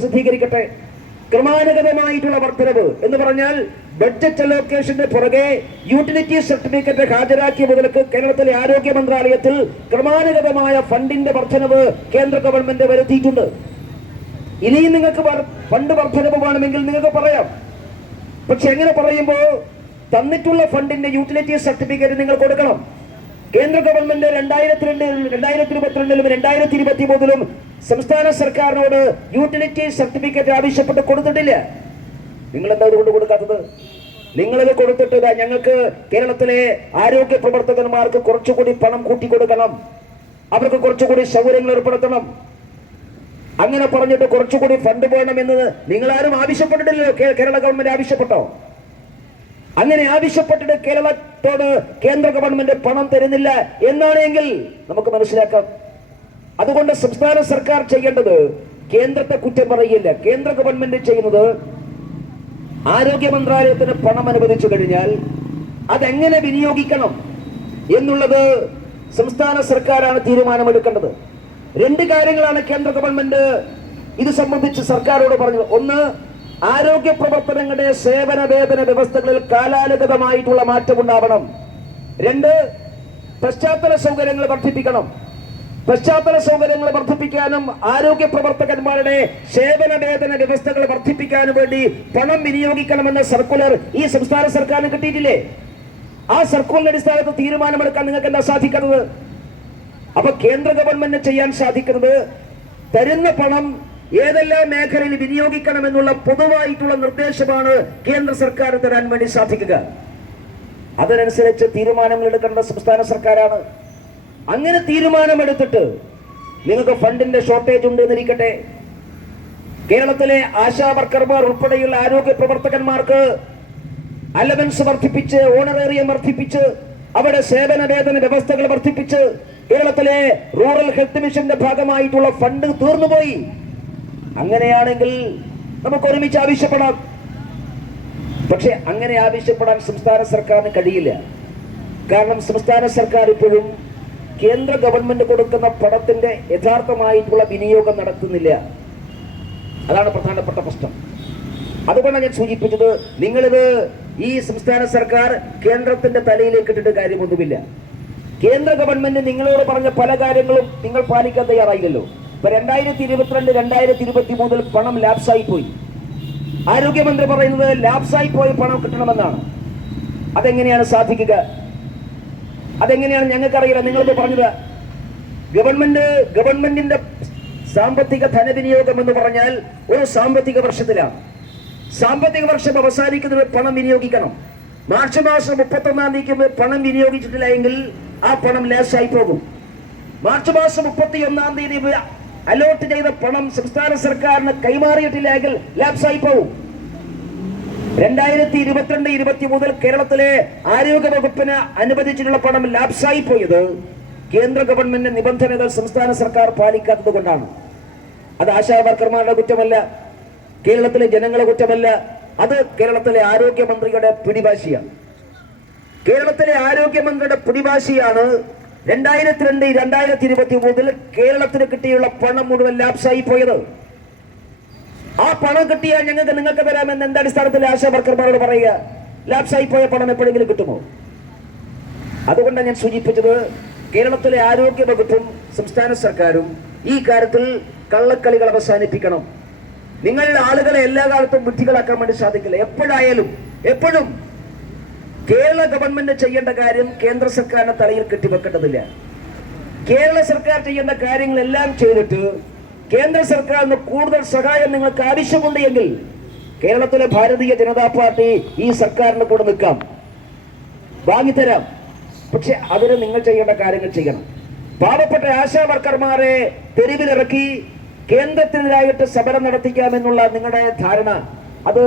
പ്രസിദ്ധീകരിക്കട്ടെ. ക്രമാനുഗതമായിട്ടുള്ള വർധനവ് എന്ന് പറഞ്ഞാൽ ബഡ്ജറ്റ് അലോക്കേഷന്റെ പുറകെ യൂട്ടിലിറ്റി സർട്ടിഫിക്കറ്റ് ഹാജരാക്കിയ മുതൽക്ക് കേരളത്തിലെ ആരോഗ്യ മന്ത്രാലയത്തിൽ ക്രമാനുഗതമായ ഫണ്ടിന്റെ വർധനവ് കേന്ദ്ര ഗവൺമെന്റ് വരുത്തിയിട്ടുണ്ട്. ഇനിയും നിങ്ങൾക്ക് ഫണ്ട് വർധനവ് വേണമെങ്കിൽ നിങ്ങൾക്ക് പറയാം. പക്ഷെ എങ്ങനെ പറയുമ്പോൾ തന്നിട്ടുള്ള ഫണ്ടിന്റെ യൂട്ടിലിറ്റി സർട്ടിഫിക്കറ്റ് നിങ്ങൾ കൊടുക്കണം. കേന്ദ്ര ഗവൺമെന്റ് രണ്ടായിരത്തി രണ്ട് രണ്ടായിരത്തി ഇരുപത്തിരണ്ടിലും രണ്ടായിരത്തി ഇരുപത്തി മൂന്നിലും സംസ്ഥാന സർക്കാരിനോട് യൂട്ടിലിറ്റി സർട്ടിഫിക്കറ്റ് ആവശ്യപ്പെട്ട് കൊടുത്തിട്ടില്ല. നിങ്ങൾ എന്താ അതുകൊണ്ട് കൊടുക്കാത്തത്? നിങ്ങളിത് കൊടുത്തിട്ട് ഞങ്ങൾക്ക് കേരളത്തിലെ ആരോഗ്യ പ്രവർത്തകന്മാർക്ക് കുറച്ചുകൂടി പണം കൂട്ടിക്കൊടുക്കണം അവർക്ക് കുറച്ചുകൂടി സൗകര്യങ്ങൾ ഏർപ്പെടുത്തണം. അങ്ങനെ പറഞ്ഞിട്ട് കുറച്ചുകൂടി ഫണ്ട് വേണമെന്ന് നിങ്ങൾ ആരും ആവശ്യപ്പെട്ടിട്ടില്ലല്ലോ. കേരള ഗവൺമെന്റ് ആവശ്യപ്പെട്ടോ? അങ്ങനെ ആവശ്യപ്പെട്ടിട്ട് കേരളത്തോട് കേന്ദ്ര ഗവൺമെന്റ് പണം തരുന്നില്ല എന്നാണെങ്കിൽ നമുക്ക് മനസ്സിലാക്കാം. അതുകൊണ്ട് സംസ്ഥാന സർക്കാർ ചെയ്യേണ്ടത് കേന്ദ്രത്തെ കുറ്റം പറയില്ല. കേന്ദ്ര ഗവൺമെന്റ് ചെയ്യുന്നത് ആരോഗ്യ മന്ത്രാലയത്തിന് പണം അനുവദിച്ചു കഴിഞ്ഞാൽ അതെങ്ങനെ വിനിയോഗിക്കണം എന്നുള്ളത് സംസ്ഥാന സർക്കാരാണ് തീരുമാനമെടുക്കേണ്ടത്. രണ്ട് കാര്യങ്ങളാണ് കേന്ദ്ര ഗവൺമെന്റ് ഇത് സംബന്ധിച്ച് സർക്കാരോട് പറഞ്ഞത്. ഒന്ന് ആരോഗ്യ പ്രവർത്തനങ്ങളുടെ സേവന വേതന വ്യവസ്ഥകളിൽ കാലാനുഗതമായിട്ടുള്ള മാറ്റമുണ്ടാവണം. രണ്ട് പശ്ചാത്തല സൗകര്യങ്ങൾ വർദ്ധിപ്പിക്കണം. പശ്ചാത്തല സൗകര്യങ്ങൾ വർദ്ധിപ്പിക്കാനും ആരോഗ്യ പ്രവർത്തകന്മാരുടെ സേവന വേതന വ്യവസ്ഥകൾ വർദ്ധിപ്പിക്കാനും വേണ്ടി പണം വിനിയോഗിക്കണമെന്ന സർക്കുലർ ഈ സംസ്ഥാന സർക്കാരിന് കിട്ടിയിട്ടില്ലേ? ആ സർക്കുലറിന്റെ അടിസ്ഥാനത്തിൽ തീരുമാനമെടുക്കാൻ നിങ്ങൾക്ക് എന്താ സാധിക്കുന്നത്? അപ്പൊ കേന്ദ്ര ഗവൺമെന്റ് ചെയ്യാൻ സാധിക്കുന്നത് തരുന്ന പണം ഏതെല്ലാം മേഖലയിൽ വിനിയോഗിക്കണമെന്നുള്ള പൊതുവായിട്ടുള്ള നിർദ്ദേശമാണ് കേന്ദ്ര സർക്കാർ തരാൻ വേണ്ടി സാധിക്കുക. അതിനനുസരിച്ച് തീരുമാനങ്ങൾ എടുക്കേണ്ട സംസ്ഥാന സർക്കാരാണ്. അങ്ങനെ തീരുമാനമെടുത്തിട്ട് നിങ്ങൾക്ക് ഫണ്ടിന്റെ ഷോർട്ടേജ് ഉണ്ട് എന്നിരിക്കട്ടെ. കേരളത്തിലെ ആശാ വർക്കർമാർ ഉൾപ്പെടെയുള്ള ആരോഗ്യ പ്രവർത്തകന്മാർക്ക് അലവൻസ് വർദ്ധിപ്പിച്ച് ഓണറേറിയം വർദ്ധിപ്പിച്ച് അവരുടെ സേവന വേതന വ്യവസ്ഥകൾ വർദ്ധിപ്പിച്ച് കേരളത്തിലെ റൂറൽ ഹെൽത്ത് മിഷന്റെ ഭാഗമായിട്ടുള്ള ഫണ്ട് തീർന്നുപോയി. അങ്ങനെയാണെങ്കിൽ നമുക്ക് ഒരുമിച്ച് ആവശ്യപ്പെടാം. പക്ഷെ അങ്ങനെ ആവശ്യപ്പെടാൻ സംസ്ഥാന സർക്കാരിന് കഴിയില്ല. കാരണം സംസ്ഥാന സർക്കാർ ഇപ്പോഴും കേന്ദ്ര ഗവൺമെന്റ് കൊടുക്കുന്ന പണത്തിന്റെ യഥാർത്ഥമായിട്ടുള്ള വിനിയോഗം നടത്തുന്നില്ല. അതാണ് പ്രധാനപ്പെട്ട പ്രശ്നം. അതുകൊണ്ടാണ് ഞാൻ സൂചിപ്പിച്ചത് നിങ്ങളിത് ഈ സംസ്ഥാന സർക്കാർ കേന്ദ്രത്തിന്റെ തലയിലേക്ക് ഇട്ടിട്ട് കാര്യമൊന്നുമില്ല. കേന്ദ്ര ഗവൺമെന്റ് നിങ്ങളോട് പറഞ്ഞ പല കാര്യങ്ങളും നിങ്ങൾ പാലിക്കാൻ തയ്യാറായില്ലല്ലോ. ഇപ്പൊ രണ്ടായിരത്തി ഇരുപത്തിരണ്ട് രണ്ടായിരത്തി ഇരുപത്തി മൂന്നിൽ പണം ലാപ്സായി പോയി. ആരോഗ്യമന്ത്രി പറയുന്നത് ലാപ്സായി പോയ പണം കിട്ടണമെന്നാണ്. അതെങ്ങനെയാണ് സാധിക്കുക? അതെങ്ങനെയാണ് ഞങ്ങൾക്കറിയില്ല. നിങ്ങളിപ്പോ പറഞ്ഞത് ഗവൺമെന്റ് ഗവൺമെന്റിന്റെ സാമ്പത്തിക ധനവിനിയോഗം എന്ന് പറഞ്ഞാൽ ഒരു സാമ്പത്തിക വർഷത്തിലാണ്. സാമ്പത്തിക വർഷം അവസാനിക്കുന്നതിന് പണം വിനിയോഗിക്കണം. മാർച്ച് മാസം മുപ്പത്തൊന്നാം തീയതിക്ക് പണം വിനിയോഗിച്ചിട്ടില്ല എങ്കിൽ ആ പണം ലേശായി പോകും. മാർച്ച് മാസം മുപ്പത്തി ഒന്നാം തീയതി അലോട്ട് ചെയ്ത പണം സംസ്ഥാന സർക്കാരിന് കൈമാറിയിട്ടില്ല എങ്കിൽ ലാപ്സായി പോകും രണ്ടായിരത്തി ഇരുപത്തിരണ്ട് ഇരുപത്തി മുതൽ കേരളത്തിലെ ആരോഗ്യ വകുപ്പിന് അനുവദിച്ചിട്ടുള്ള പണം ലാപ്സായി പോയത് കേന്ദ്ര ഗവൺമെന്റിന്റെ നിബന്ധനകൾ സംസ്ഥാന സർക്കാർ പാലിക്കാത്തത് കൊണ്ടാണ്. അത് ആശാ വർക്കർമാരുടെ കുറ്റമല്ല കേരളത്തിലെ ജനങ്ങളുടെ കുറ്റമല്ല അത് കേരളത്തിലെ ആരോഗ്യമന്ത്രിയുടെ പിടിവാശിയാണ്. കേരളത്തിലെ ആരോഗ്യമന്ത്രിയുടെ പിടിവാശിയാണ് രണ്ടായിരത്തി രണ്ട് രണ്ടായിരത്തി ഇരുപത്തി മൂന്നിൽ കേരളത്തിന് കിട്ടിയുള്ള പണം മുഴുവൻ ലാപ്സായി പോയത്. ആ പണം കിട്ടിയാൽ ഞങ്ങൾക്ക് നിങ്ങൾക്ക് തരാമെന്ന് എന്ത് അടിസ്ഥാനത്തിൽ ആശാ വർക്കർമാരോട് പറയുക? ലാപ്സായി പോയ പണം എപ്പോഴെങ്കിലും കിട്ടുമോ? അതുകൊണ്ടാണ് ഞാൻ സൂചിപ്പിച്ചത് കേരളത്തിലെ ആരോഗ്യ വകുപ്പും സംസ്ഥാന സർക്കാരും ഈ കാര്യത്തിൽ കള്ളക്കളികൾ അവസാനിപ്പിക്കണം. നിങ്ങളുടെ ആളുകളെ എല്ലാ കാലത്തും ബുദ്ധികളാക്കാൻ വേണ്ടി സാധിക്കില്ല. എപ്പോഴായാലും എപ്പോഴും കേരള ഗവൺമെന്റ് ചെയ്യേണ്ട കാര്യം കേന്ദ്ര സർക്കാരിന്റെ തലയിൽ കെട്ടിവെക്കേണ്ടതില്ല. കേരള സർക്കാർ ചെയ്യേണ്ട കാര്യങ്ങളെല്ലാം ചെയ്തിട്ട് കേന്ദ്ര സർക്കാരിന് കൂടുതൽ സഹായം നിങ്ങൾക്ക് ആവശ്യമുണ്ട് എങ്കിൽ കേരളത്തിലെ ഭാരതീയ ജനതാ പാർട്ടി ഈ സർക്കാരിന് കൂടെ നിൽക്കാം. വാങ്ങിത്തരാം പക്ഷെ അതിന് നിങ്ങൾ ചെയ്യേണ്ട കാര്യങ്ങൾ ചെയ്യണം. പാവപ്പെട്ട ആശാ വർക്കർമാരെ തെരുവിലിറക്കി കേന്ദ്രത്തിനെതിരായിട്ട് സമരം നടത്തിക്കാമെന്നുള്ള നിങ്ങളുടെ ധാരണ അത്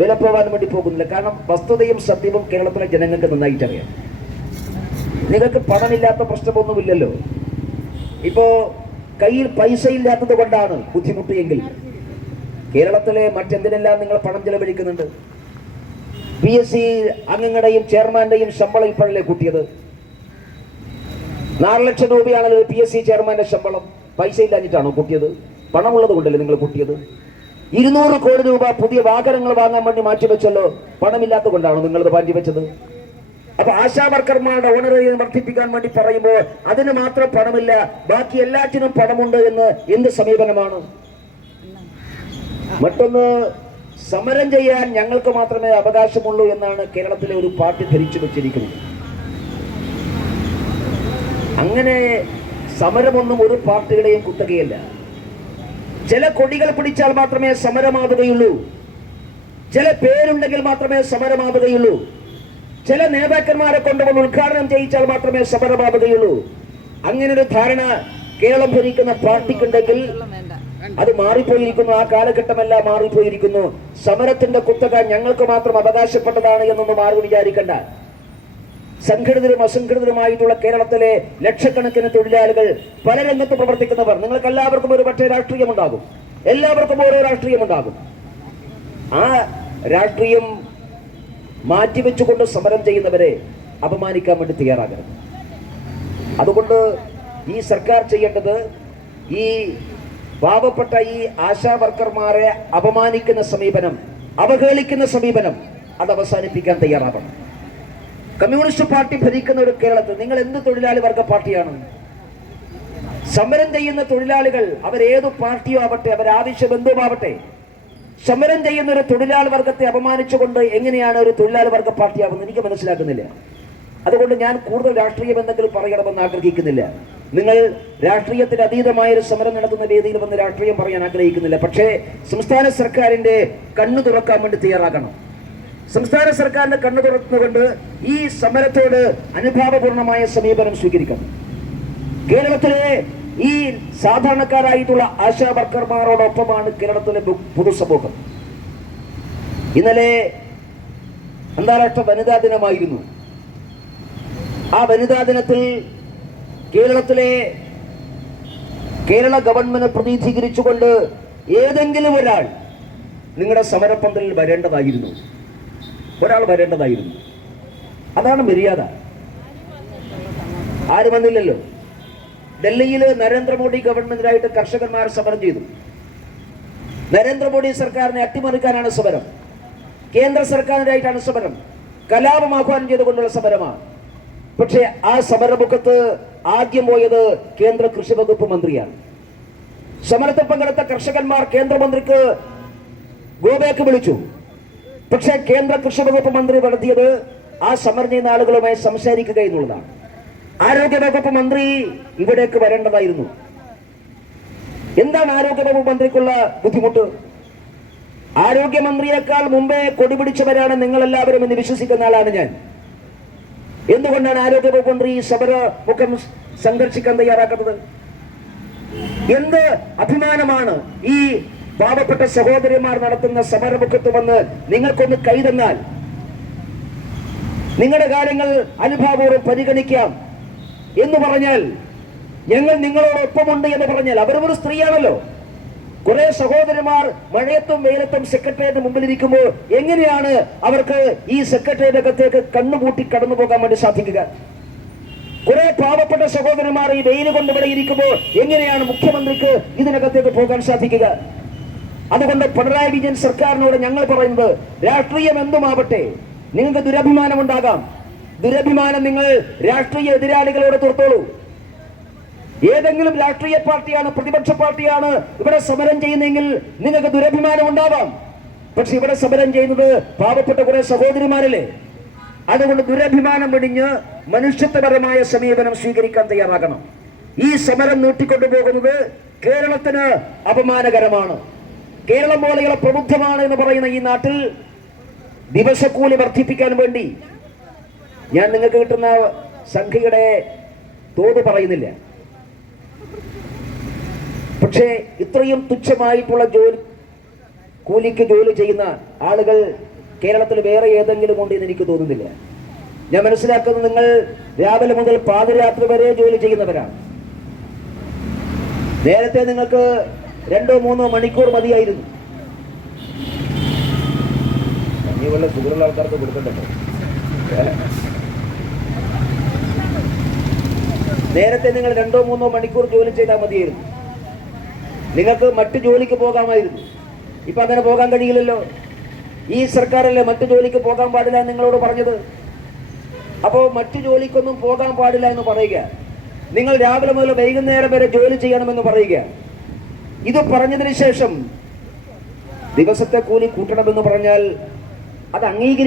വിലപ്പോവാൻ വേണ്ടി പോകുന്നില്ല. കാരണം വസ്തുതയും സത്യവും കേരളത്തിലെ ജനങ്ങൾക്ക് നന്നായിട്ടറിയാം നിങ്ങൾക്ക് പണമില്ലാത്ത പ്രശ്നമൊന്നുമില്ലല്ലോ. ഇപ്പോ കയ്യിൽ പൈസ ഇല്ലാത്തത് കൊണ്ടാണ് ബുദ്ധിമുട്ടിയെങ്കിൽ കേരളത്തിലെ മറ്റെന്തിനെല്ലാം നിങ്ങൾ പണം ചെലവഴിക്കുന്നുണ്ട്? പി എസ് സി അംഗങ്ങളുടെയും ചെയർമാന്റെയും ശമ്പളം ഇപ്പോഴല്ലേ കൂട്ടിയത്? നാല് ലക്ഷം രൂപയാണല്ലോ പി എസ് സി ചെയർമാന്റെ ശമ്പളം. പൈസ ഇല്ലാഞ്ഞിട്ടാണോ കൂട്ടിയത്? പണമുള്ളത് കൊണ്ടല്ലേ നിങ്ങൾ കൂട്ടിയത്? ഇരുന്നൂറ് കോടി രൂപ പുതിയ വാഹനങ്ങൾ വാങ്ങാൻ വേണ്ടി മാറ്റിവെച്ചല്ലോ. പണമില്ലാത്ത കൊണ്ടാണോ നിങ്ങളത് മാറ്റിവെച്ചത്? അപ്പൊ ആശാ വർക്കർമാരുടെ ഓണറേറിയം വർദ്ധിപ്പിക്കാൻ വേണ്ടി പറയുമ്പോൾ അതിന് മാത്രം പണമില്ല ബാക്കി എല്ലാറ്റിനും പണമുണ്ട് എന്ന് എന്ത് സമീപനമാണ്? മറ്റൊന്ന് സമരം ചെയ്യാൻ ഞങ്ങൾക്ക് മാത്രമേ അവകാശമുള്ളൂ എന്നാണ് കേരളത്തിലെ ഒരു പാർട്ടി ധരിച്ചു വെച്ചിരിക്കുന്നത്. അങ്ങനെ സമരമൊന്നും ഒരു പാർട്ടിയുടെയും കുത്തകയല്ല. ചില കൊടികൾ പിടിച്ചാൽ മാത്രമേ സമരമാവുകയുള്ളൂ. ചില പേരുണ്ടെങ്കിൽ മാത്രമേ സമരമാവുകയുള്ളൂ. ചില നേതാക്കന്മാരെ കൊണ്ടുവന്ന് ഉദ്ഘാടനം ചെയ്യിച്ചാൽ മാത്രമേ സമരമാവുകയുള്ളൂ. അങ്ങനെ ഒരു ധാരണ കേരളം ഭരിക്കുന്ന പാർട്ടിക്കുണ്ടെങ്കിൽ അത് മാറിപ്പോയിരിക്കുന്നു. ആ കാലഘട്ടമെല്ലാം മാറിപ്പോയിരിക്കുന്നു. സമരത്തിന്റെ കുത്തക ഞങ്ങൾക്ക് മാത്രം അവകാശപ്പെട്ടതാണ് എന്നൊന്നും ആരും വിചാരിക്കണ്ട. സംഘടിതരും അസംഘടിതരുമായിട്ടുള്ള കേരളത്തിലെ ലക്ഷക്കണക്കിന് തൊഴിലാളികൾ പല രംഗത്ത് പ്രവർത്തിക്കുന്നവർ. നിങ്ങൾക്ക് എല്ലാവർക്കും ഒരു പക്ഷേ രാഷ്ട്രീയമുണ്ടാകും. എല്ലാവർക്കും ഓരോ രാഷ്ട്രീയമുണ്ടാകും. ആ രാഷ്ട്രീയം മാറ്റിവെച്ചുകൊണ്ട് സമരം ചെയ്യുന്നവരെ അപമാനിക്കാൻ വേണ്ടി തയ്യാറാകരുത്. അതുകൊണ്ട് ഈ സർക്കാർ ചെയ്യേണ്ടത് ഈ പാവപ്പെട്ട ഈ ആശാ വർക്കർമാരെ അപമാനിക്കുന്ന സമീപനം അവഹേളിക്കുന്ന സമീപനം അത് അവസാനിപ്പിക്കാൻ തയ്യാറാവണം. കമ്മ്യൂണിസ്റ്റ് പാർട്ടി ഭരിക്കുന്ന ഒരു കേരളത്തിൽ നിങ്ങൾ എന്ത് തൊഴിലാളി വർഗ പാർട്ടിയാണ്? സമരം ചെയ്യുന്ന തൊഴിലാളികൾ അവരേതു പാർട്ടിയോ ആവട്ടെ അവരാവശ്യ ബന്ധുവാവട്ടെ സമരം ചെയ്യുന്ന ഒരു തൊഴിലാളി വർഗത്തെ അപമാനിച്ചുകൊണ്ട് എങ്ങനെയാണ് ഒരു തൊഴിലാളി വർഗ പാർട്ടിയാവുന്നത്? എനിക്ക് മനസ്സിലാക്കുന്നില്ല. അതുകൊണ്ട് ഞാൻ കൂടുതൽ രാഷ്ട്രീയം എന്തെങ്കിലും പറയണമെന്ന് ആഗ്രഹിക്കുന്നില്ല. നിങ്ങൾ രാഷ്ട്രീയത്തിന് അതീതമായ ഒരു സമരം നടത്തുന്ന വേദിയിൽ വന്ന് രാഷ്ട്രീയം പറയാൻ ആഗ്രഹിക്കുന്നില്ല. പക്ഷേ സംസ്ഥാന സർക്കാരിന്റെ കണ്ണു തുറക്കാൻ വേണ്ടി തയ്യാറാകണം. സംസ്ഥാന സർക്കാരിന്റെ കണ്ണു തുറന്നുകൊണ്ട് ഈ സമരത്തോട് അനുഭാവപൂർണമായ സമീപനം സ്വീകരിക്കണം. കേരളത്തിലെ ഈ സാധാരണക്കാരായിട്ടുള്ള ആശാ വർക്കർമാരോടൊപ്പമാണ് കേരളത്തിലെ പൊതുസമൂഹം. ഇന്നലെ അന്താരാഷ്ട്ര വനിതാ ദിനമായിരുന്നു. ആ വനിതാ ദിനത്തിൽ കേരളത്തിലെ കേരള ഗവൺമെന്റ് പ്രതിനിധീകരിച്ചുകൊണ്ട് ഏതെങ്കിലും ഒരാൾ നിങ്ങളുടെ സമരപ്പന്തലിൽ വരേണ്ടതായിരുന്നു. ഒരാൾ വരേണ്ടതായിരുന്നു. അതാണ് മര്യാദ. ആരും വന്നില്ലല്ലോ. ഡൽഹിയിൽ നരേന്ദ്രമോദി ഗവൺമെന്റിനായിട്ട് കർഷകന്മാർ സമരം ചെയ്തു. നരേന്ദ്രമോദി സർക്കാരിനെ അട്ടിമറിക്കാനാണ് സമരം. കേന്ദ്ര സർക്കാരിനായിട്ടാണ് സമരം. കലാപം ആഹ്വാനം ചെയ്തുകൊണ്ടുള്ള സമരമാണ്. പക്ഷേ ആ സമരമുഖത്ത് ആദ്യം പോയത് കേന്ദ്ര കൃഷി വകുപ്പ് മന്ത്രിയാണ്. സമരത്തിൽ പങ്കെടുത്ത കർഷകന്മാർ കേന്ദ്രമന്ത്രിക്ക് ഗോബേക്ക് വിളിച്ചു. പക്ഷേ കേന്ദ്ര കൃഷി വകുപ്പ് മന്ത്രി നടത്തിയത് ആ സമരം ചെയ്യുന്ന ആളുകളുമായി സംസാരിക്കുക എന്നുള്ളതാണ്. ആരോഗ്യ വകുപ്പ് മന്ത്രി ഇവിടേക്ക് വരേണ്ടതായിരുന്നു. എന്താണ് ആരോഗ്യ വകുപ്പ് മന്ത്രിക്കുള്ള ബുദ്ധിമുട്ട്? ആരോഗ്യമന്ത്രിയേക്കാൾ മുമ്പേ കൊടി പിടിച്ചവരാണ് നിങ്ങൾ എല്ലാവരും എന്ന് വിശ്വസിക്കുന്ന ആളാണ് ഞാൻ. എന്തുകൊണ്ടാണ് ആരോഗ്യ വകുപ്പ് മന്ത്രി ഈ സമര മുഖം സംഘർഷിക്കാൻ തയ്യാറാക്കുന്നത് എന്ത് അഭിമാനമാണ് ഈ പാവപ്പെട്ട സഹോദരിമാർ നടത്തുന്ന സമരമുഖത്ത് വന്ന് നിങ്ങൾക്കൊന്ന് കൈതന്നാൽ? നിങ്ങളുടെ കാര്യങ്ങൾ അനുഭാവപൂർവം പരിഗണിക്കാം. എന്ന് പറഞ്ഞാൽ ഞങ്ങൾ നിങ്ങളോടൊപ്പമുണ്ട് എന്ന് പറഞ്ഞാൽ അവരും ഒരു സ്ത്രീയാണല്ലോ. കുറെ സഹോദരന്മാർ മഴയത്തും വെയിലത്തും സെക്രട്ടേറിയറ്റ് മുമ്പിലിരിക്കുമ്പോൾ എങ്ങനെയാണ് അവർക്ക് ഈ സെക്രട്ടേറിയറ്റ് അകത്തേക്ക് കണ്ണുപൂട്ടി കടന്നു പോകാൻ വേണ്ടി സാധിക്കുക? കുറെ പാവപ്പെട്ട സഹോദരന്മാർ ഈ വെയിൽ കൊണ്ട് ഇവിടെ ഇരിക്കുമ്പോൾ എങ്ങനെയാണ് മുഖ്യമന്ത്രിക്ക് ഇതിനകത്തേക്ക് പോകാൻ സാധിക്കുക? അതുകൊണ്ട് പിണറായി വിജയൻ സർക്കാരിനോട് ഞങ്ങൾ പറയുന്നത് രാഷ്ട്രീയം എന്തുമാവട്ടെ നിങ്ങൾക്ക് ദുരഭിമാനം ഉണ്ടാകാം ദുരഭിമാനം നിങ്ങൾ രാഷ്ട്രീയ എതിരാളികളോട് തീർത്തോളൂ ഏതെങ്കിലും രാഷ്ട്രീയ പാർട്ടിയാണ് പ്രതിപക്ഷ പാർട്ടിയാണ് ഇവിടെ സമരം ചെയ്യുന്നതെങ്കിൽ നിങ്ങൾക്ക് ദുരഭിമാനം ഉണ്ടാവാം. പക്ഷെ ഇവിടെ സമരം ചെയ്യുന്നത് പാവപ്പെട്ട കുറെ സഹോദരിമാരല്ലേ? അതുകൊണ്ട് ദുരഭിമാനം വെടിഞ്ഞ് മനുഷ്യത്വപരമായ സമീപനം സ്വീകരിക്കാൻ തയ്യാറാകണം. ഈ സമരം നീട്ടിക്കൊണ്ടുപോകുന്നത് കേരളത്തിന് അപമാനകരമാണ്. കേരളം പോലെയുള്ള പ്രബുദ്ധമാണ് എന്ന് പറയുന്ന ഈ നാട്ടിൽ ദിവസക്കൂലി വർദ്ധിപ്പിക്കാൻ വേണ്ടി ഞാൻ നിങ്ങൾക്ക് കിട്ടുന്ന സംഖ്യയുടെ തോത് പറയുന്നില്ല. പക്ഷേ ഇത്രയും തുച്ഛമായിട്ടുള്ള ജോലി കൂലിക്ക് ജോലി ചെയ്യുന്ന ആളുകൾ കേരളത്തിൽ വേറെ ഏതെങ്കിലും ഉണ്ട് എന്ന് എനിക്ക് തോന്നുന്നില്ല. ഞാൻ മനസ്സിലാക്കുന്നത് നിങ്ങൾ രാവിലെ മുതൽ പാതിരാത്രി വരെ ജോലി ചെയ്യുന്നവരാണ്. നേരത്തെ നിങ്ങൾക്ക് രണ്ടോ മൂന്നോ മണിക്കൂർ മതിയായിരുന്നു. സുഖമുള്ള ആൾക്കാർക്ക് കൊടുക്കണ്ടല്ലോ. നേരത്തെ നിങ്ങൾ രണ്ടോ മൂന്നോ മണിക്കൂർ ജോലി ചെയ്താൽ മതിയായിരുന്നു. നിങ്ങൾക്ക് മറ്റു ജോലിക്ക് പോകാമായിരുന്നു. ഇപ്പൊ അങ്ങനെ പോകാൻ കഴിയില്ലല്ലോ. ഈ സർക്കാരല്ലേ മറ്റു ജോലിക്ക് പോകാൻ പാടില്ല നിങ്ങളോട് പറഞ്ഞത്? അപ്പോൾ മറ്റു ജോലിക്കൊന്നും പോകാൻ പാടില്ല എന്ന് പറയുക. നിങ്ങൾ രാവിലെ മുതൽ വൈകുന്നേരം വരെ ജോലി ചെയ്യണമെന്ന് പറയുക. ഇത് പറഞ്ഞതിന് ശേഷം ദിവസത്തെ കൂലി കൂട്ടണമെന്ന് പറഞ്ഞാൽ അത് അംഗീകരി